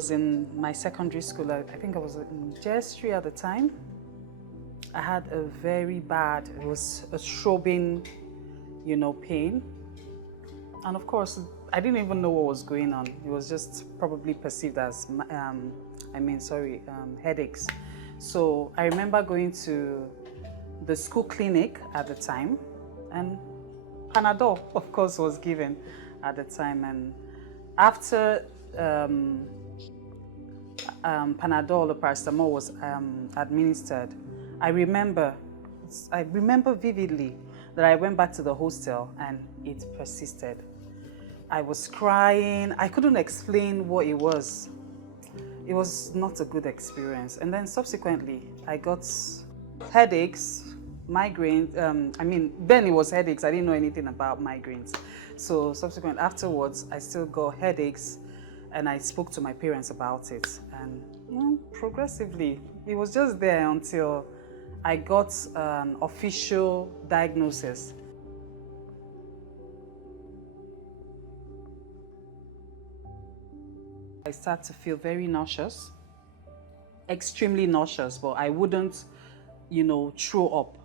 was in my secondary school. I think I was in J3 at the time. I had a very bad, it was a throbbing, pain. And of course, I didn't even know what was going on. It was just probably perceived as, headaches. So I remember going to the school clinic at the time, and Panadol, of course, was given at the time. And after Panadol or paracetamol was administered, I remember vividly that I went back to the hostel and it persisted. I was crying. I couldn't explain what it was. It was not a good experience. And then subsequently, I got headaches, migraine. Then it was headaches. I didn't know anything about migraines. So subsequently, afterwards, I still got headaches, and I spoke to my parents about it. And progressively, it was just there until I got an official diagnosis. I started to feel very nauseous, extremely nauseous, but I wouldn't, throw up.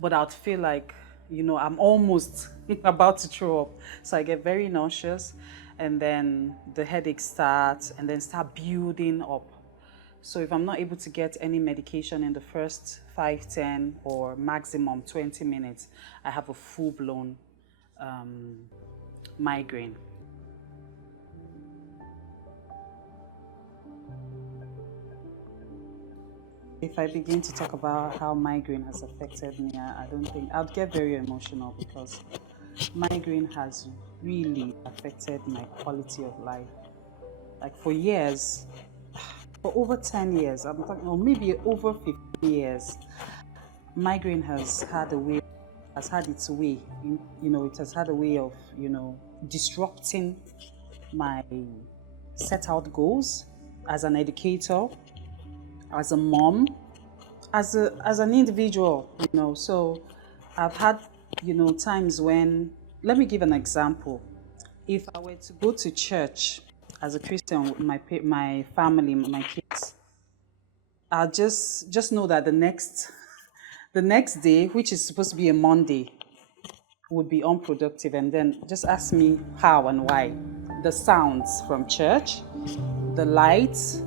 But I'd feel like, I'm almost about to throw up. So I get very nauseous, and then the headache starts and then start building up. So if I'm not able to get any medication in the first 5, 10, or maximum 20 minutes, I have a full-blown migraine. If I begin to talk about how migraine has affected me, I don't think I'd get very emotional, because migraine has really affected my quality of life. Like for years, for over 10 years, I'm talking, or maybe over 15 years, migraine has had its way. It has had a way of, disrupting my set out goals as an educator, as a mom, as an individual, So I've had, times when, let me give an example. If I were to go to church as a Christian with my family, my kids, I'll just know that the next day, which is supposed to be a Monday, would be unproductive. And then just ask me how and why. The sounds from church, the lights,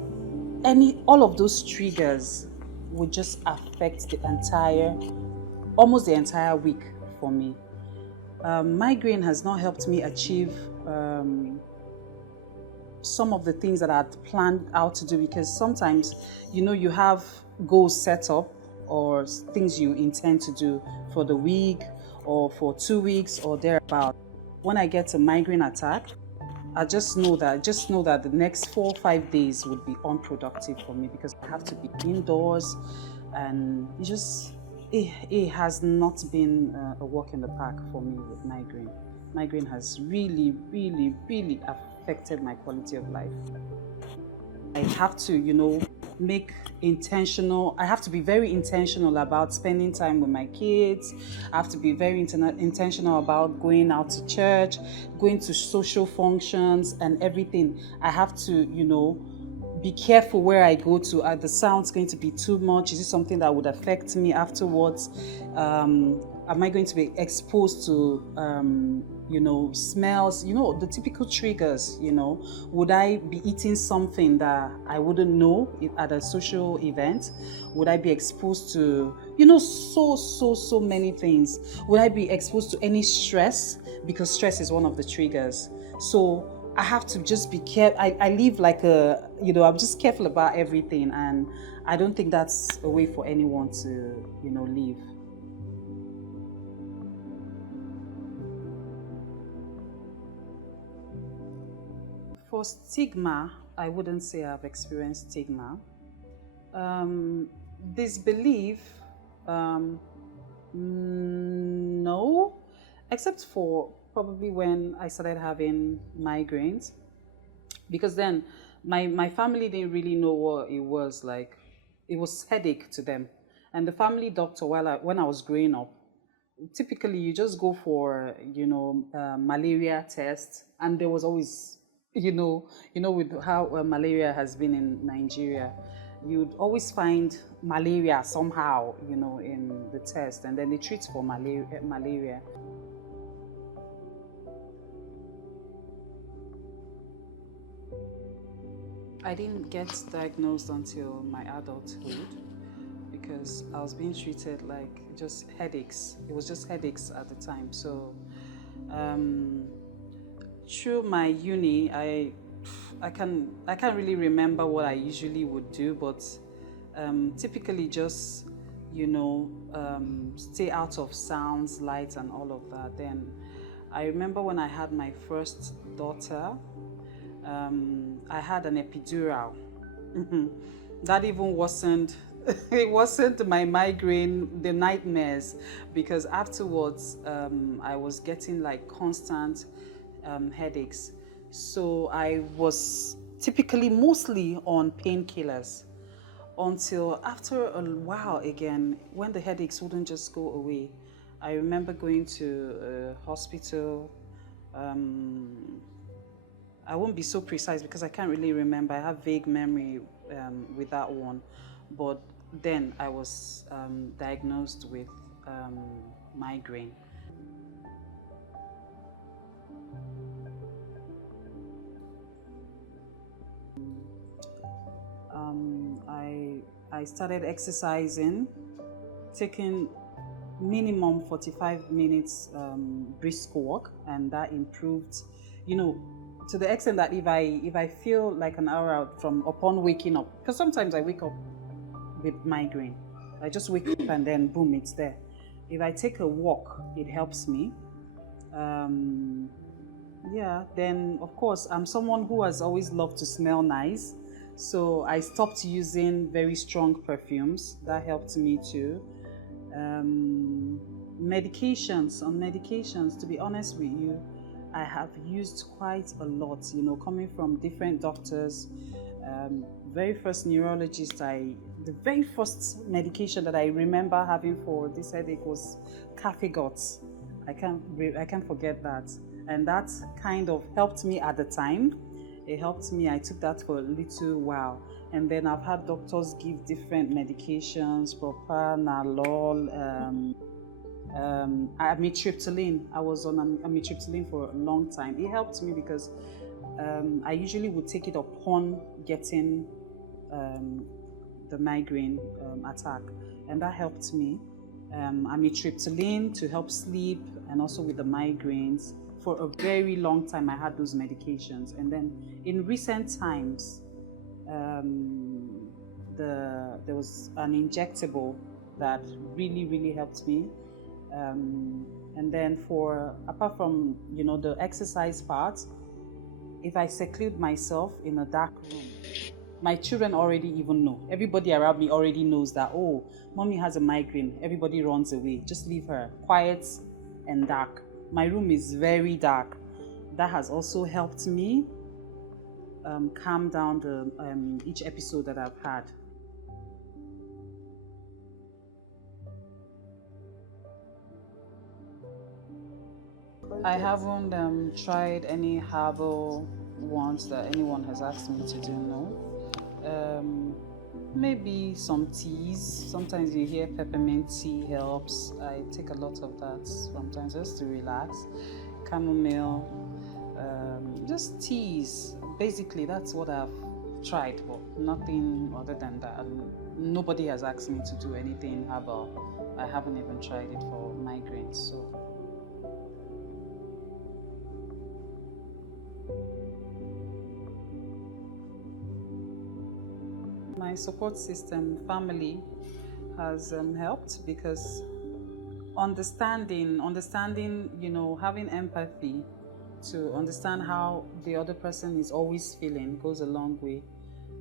all of those triggers would just affect almost the entire week for me. Migraine has not helped me achieve some of the things that I'd planned out to do, because sometimes, you have goals set up or things you intend to do for the week or for 2 weeks or thereabout. When I get a migraine attack, I just know that the next 4 or 5 days would be unproductive for me, because I have to be indoors, and it has not been a walk in the park for me with migraine. Migraine has really, really, really affected my quality of life. I have to, I have to be very intentional about spending time with my kids. I have to be very intentional about going out to church, going to social functions and everything. I have to, be careful where I go to. Are the sounds going to be too much? Is it something that would affect me afterwards? Am I going to be exposed to, smells, the typical triggers, Would I be eating something that I wouldn't know at a social event? Would I be exposed to, so many things? Would I be exposed to any stress? Because stress is one of the triggers. So I have to just be careful. I live like I'm just careful about everything, and I don't think that's a way for anyone to, live. For stigma, I wouldn't say I've experienced stigma. Disbelief, no, except for probably when I started having migraines, because then my family didn't really know what it was like. It was headache to them, and the family doctor, when I was growing up, typically you just go for malaria test, and there was always With how malaria has been in Nigeria, you'd always find malaria somehow, in the test, and then they treat for malaria. I didn't get diagnosed until my adulthood because I was being treated like just headaches. It was just headaches at the time. So, um, through my uni, I can't really remember what I usually would do, but typically just stay out of sounds, lights, and all of that. Then I remember when I had my first daughter, I had an epidural. That even wasn't it wasn't my migraine, the nightmares, because afterwards I was getting like constant headaches. So I was typically mostly on painkillers until after a while again, when the headaches wouldn't just go away. I remember going to a hospital. I won't be so precise because I can't really remember. I have vague memory with that one. But then I was diagnosed with migraine. I started exercising, taking minimum 45 minutes brisk walk, and that improved, you know, to the extent that if I feel like an hour out from upon waking up, because sometimes I wake up with migraine, I just wake up and then boom, it's there. If I take a walk, it helps me. Um, yeah, then of course I'm someone who has always loved to smell nice. So I stopped using very strong perfumes. That helped me too. Um, medications, to be honest with you, I have used quite a lot, coming from different doctors. Very first neurologist, the very first medication that I remember having for this headache was Cafigot. I can't forget that, and that kind of helped me at the time. It helped me. I took that for a little while, and then I've had doctors give different medications, propranolol, amitriptyline. I was on amitriptyline for a long time. It helped me because I usually would take it upon getting um, the migraine attack, and that helped me. Amitriptyline to help sleep and also with the migraines. For a very long time, I had those medications, and then in recent times, um, there was an injectable that really really helped me. And then for apart from the exercise part, if I seclude myself in a dark room, my children already even know. Everybody around me already knows that, oh, mommy has a migraine. Everybody runs away. Just leave her quiet and dark. My room is very dark. That has also helped me calm down the each episode that I've had. I haven't tried any herbal ones that anyone has asked me to do. No. Maybe some teas. Sometimes you hear peppermint tea helps. I take a lot of that sometimes just to relax. Chamomile, just teas. Basically, that's what I've tried, but nothing other than that. Nobody has asked me to do anything herbal. I haven't even tried it for migraines. So. My support system, family, has helped because understanding, having empathy to understand how the other person is always feeling goes a long way.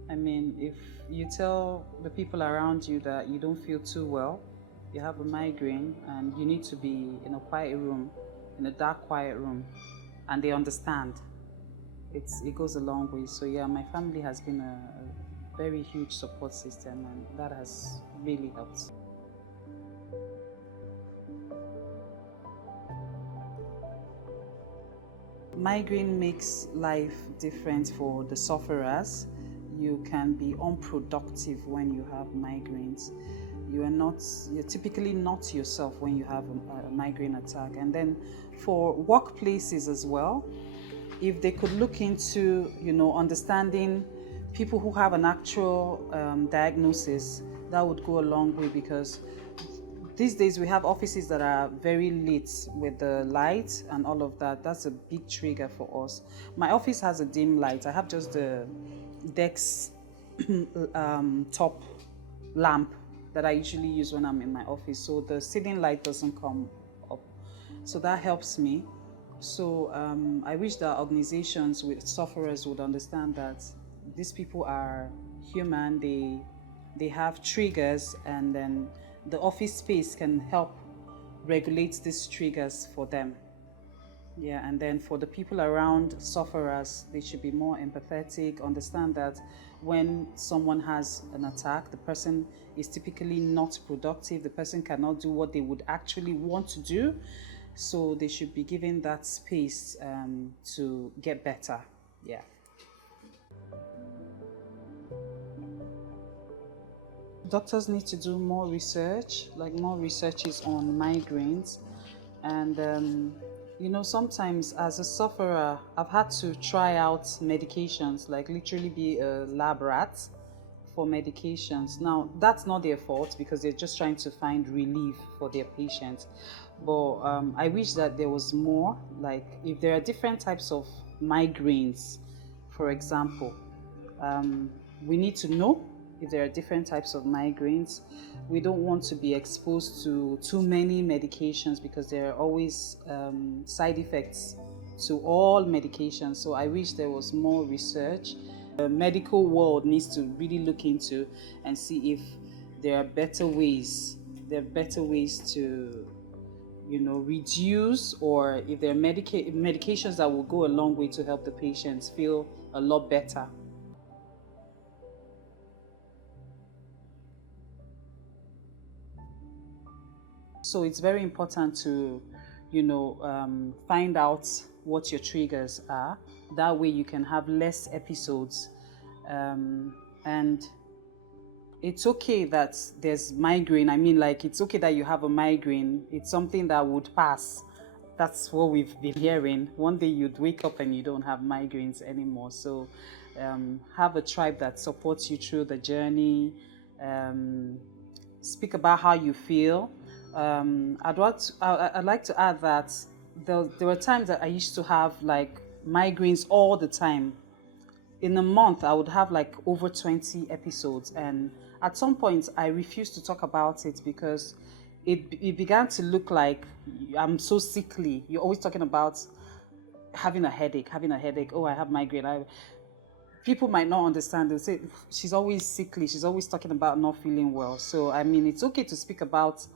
I mean, if you tell the people around you that you don't feel too well, you have a migraine, and you need to be in a quiet room, in a dark, quiet room, and they understand, it goes a long way. So yeah, my family has been a very huge support system, and that has really helped. Migraine makes life different for the sufferers. You can be unproductive when you have migraines. You're typically not yourself when you have a migraine attack. And then for workplaces as well, if they could look into, understanding people who have an actual diagnosis, that would go a long way, because these days we have offices that are very lit with the light and all of that. That's a big trigger for us. My office has a dim light. I have just the desk top lamp that I usually use when I'm in my office, so the ceiling light doesn't come up. So that helps me. So I wish that organizations with sufferers would understand that these people are human. They have triggers, and then the office space can help regulate these triggers for them. Yeah, and then for the people around sufferers, they should be more empathetic, understand that when someone has an attack, the person is typically not productive, the person cannot do what they would actually want to do, so they should be given that space to get better. Yeah. Doctors need to do more research, like more researches on migraines. And sometimes as a sufferer, I've had to try out medications, like literally be a lab rat for medications. Now, that's not their fault, because they're just trying to find relief for their patients. But I wish that there was more, like if there are different types of migraines, for example, we need to know if there are different types of migraines. We don't want to be exposed to too many medications, because there are always side effects to all medications. So I wish there was more research. The medical world needs to really look into and see if there are better ways. There are better ways to, reduce, or if there are medications that will go a long way to help the patients feel a lot better. So it's very important to, find out what your triggers are. That way you can have less episodes. And it's okay that there's migraine. I mean, like, it's okay that you have a migraine. It's something that would pass. That's what we've been hearing. One day you'd wake up and you don't have migraines anymore. So have a tribe that supports you through the journey. Speak about how you feel. I'd like to add that there were times that I used to have like migraines all the time. In a month, I would have like over 20 episodes, and at some point, I refused to talk about it, because it began to look like I'm so sickly. You're always talking about having a headache. Oh, I have migraine. People might not understand. They'll say, she's always sickly. She's always talking about not feeling well. So, I mean, it's okay to speak about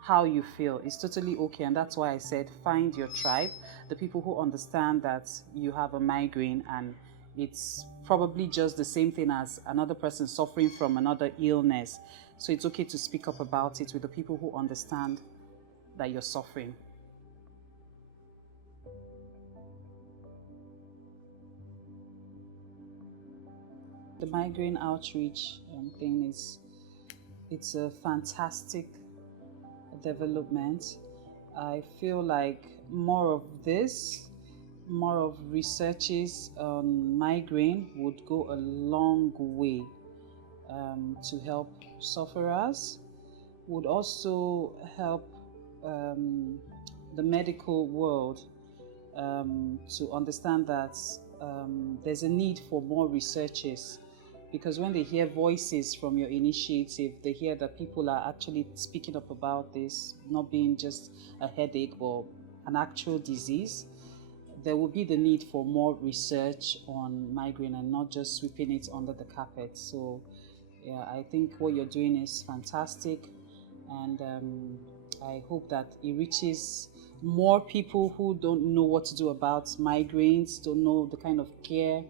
how you feel. It's totally okay. And that's why I said, find your tribe, the people who understand that you have a migraine, and it's probably just the same thing as another person suffering from another illness. So it's okay to speak up about it with the people who understand that you're suffering. The migraine outreach thing it's a fantastic development. I feel like more of this, more of researches on migraine would go a long way to help sufferers, would also help the medical world to understand that there's a need for more researches, because when they hear voices from your initiative, they hear that people are actually speaking up about this, not being just a headache or an actual disease. There will be the need for more research on migraine and not just sweeping it under the carpet. So, yeah, I think what you're doing is fantastic, and I hope that it reaches more people who don't know what to do about migraines, don't know the kind of care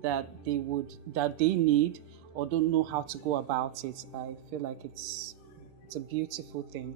that they need, or don't know how to go about it. I feel like it's a beautiful thing.